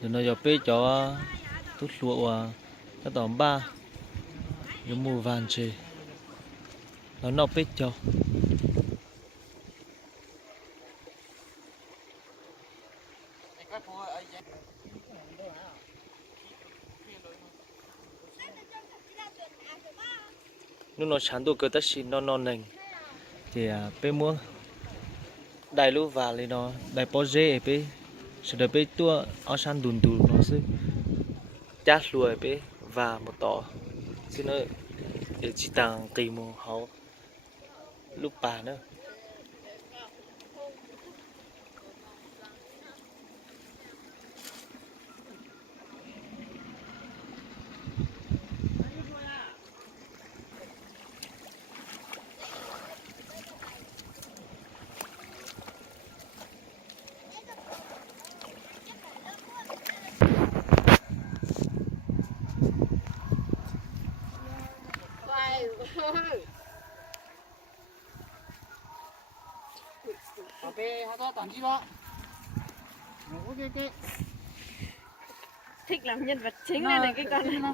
rồi nó giờ bê cho tốt lụa cái tóm ba cái mùa vàng chê nó bê cho nó chán đồ cơ tất xin nó non nành thì bê mua đại lũ và lên nó đại bao dê bê sẽ được bê tua ở san đùn đùn nó sẽ chát lùi bê và một tỏ xin nó để chỉ tàng kỳ mù hậu lúc bà nữa thích làm nhân vật chính này này cái con này.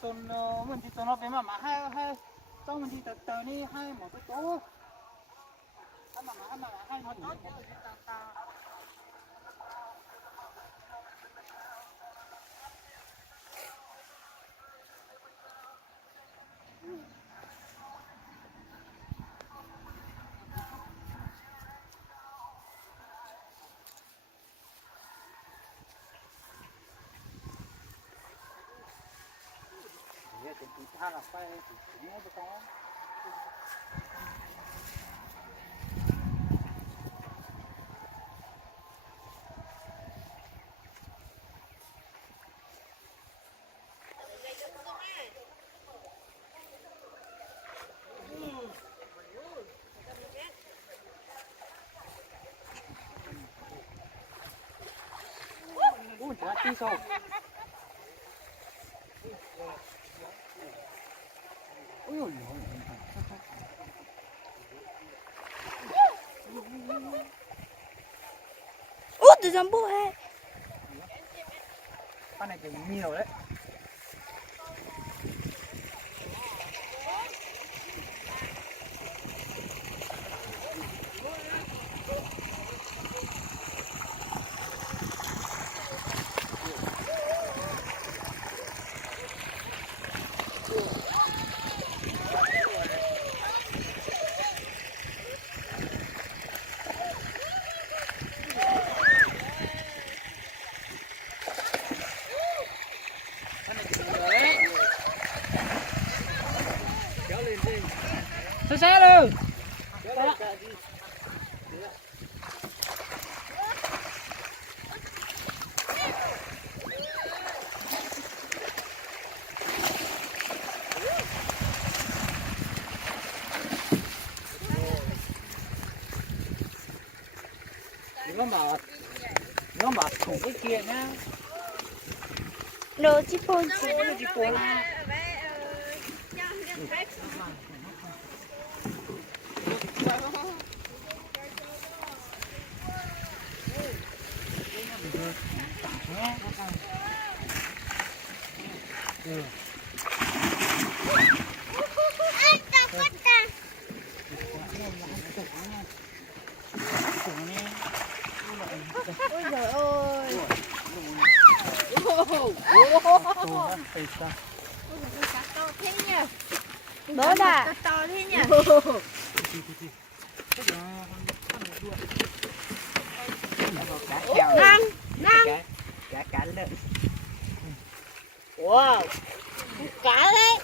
Tuần mình thì tuần nó về mà hai trong mình thì từ đi hai một cái tố hai một tha là phải nhớ được không? Ui, chả tí sâu. Út từ dòng bố hè. Con này kiểu nhiều đấy. Xe xe luôn. Nó bảo thủng cái kia nhá. Đồ chip phone Đồ chip phone. Ôi giời ơi. Bớt à? To thế nhỉ? Năm. Cá lợn. Wow. Cá đấy.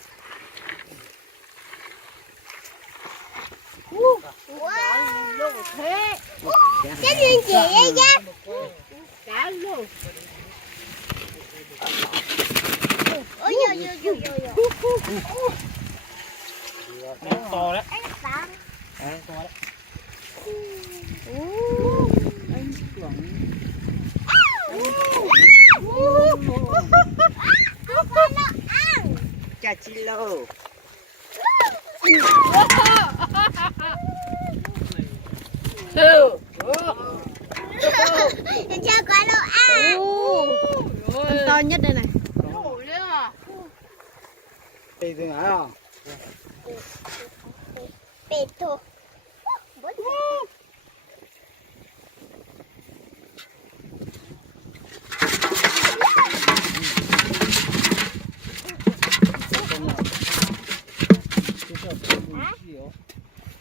Wow. Lô thế. Cái gì chị ấy chứ? Cá lô. Ôi yo. To đấy. Anh tạm. To đấy. Anh tưởng nó ăn. chà chi lô. Cho con đâu à. Con to nhất đây này. Đây từ nào à? Bệt thôi.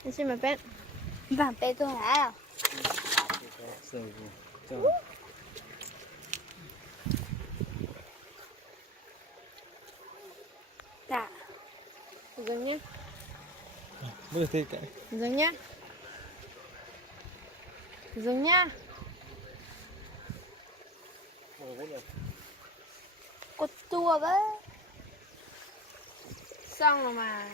Anh xem mà bé. Vàng bệt thôi hả? Dạ. Dừng nhé. Mưa thì cái Dừng nhá. Dừng nhá. Cột chua đấy. Xong rồi mà.